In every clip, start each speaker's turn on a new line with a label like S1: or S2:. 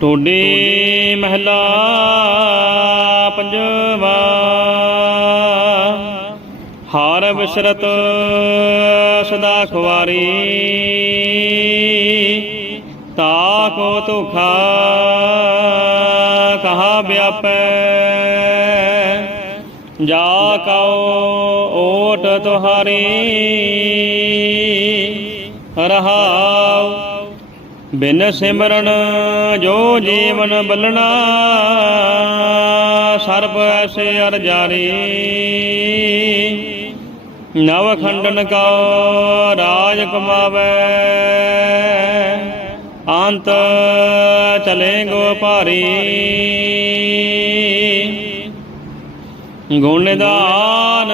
S1: ਟੋਡੇ ਮਹਲਾ ਪੰਜਵਾ ਹਾਰ ਵਿਸ਼ਰਤ ਸਦਾ ਖੁਆਰੀ ਤਾ ਕੋ ਤੁਖਾ ਕਹਾ ਵਿਆਪੈ। ਜਾ ਕਉ ਓਟ ਤੁਹਾਰੀ। ਰਹਾਉ ਬਿਨ ਸਿਮਰਨ ਜੋ ਜੀਵਨ ਬਲਣਾ, ਸਰਬ ਐਸੇ ਅਰ ਜਾਰੀ ਨਵ ਖੰਡਨ ਕਉ ਰਾਜ ਕਮਾਵੇ, ਅੰਤ ਚਲੇ ਗੋ ਭਾਰੀ। ਗੁਣ ਨਿਦਾਨ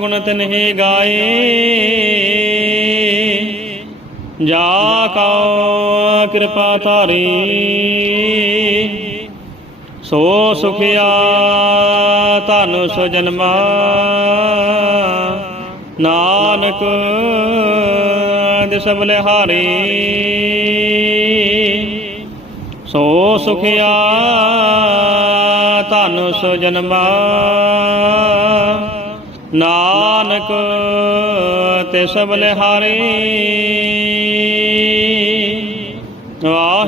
S1: ਗੁਣ ਤਿਨਹਿ ਗਾਏ ਜਾ ਕਉ ਕਿਰਪਾ ਧਾਰੀ। ਸੋ ਸੁਖਿਆ ਧਨ ਸੋ ਜਨਮਾ। ਨਾਨਕ ਦੇ ਸਭ ਬਲਿਹਾਰੀ ਸੋ ਸੁਖਿਆ ਧਨ ਸੋ ਜਨਮਾ। ਨਾਨਕ ਤੇ ਸਭ ਬਲਿਹਾਰੀ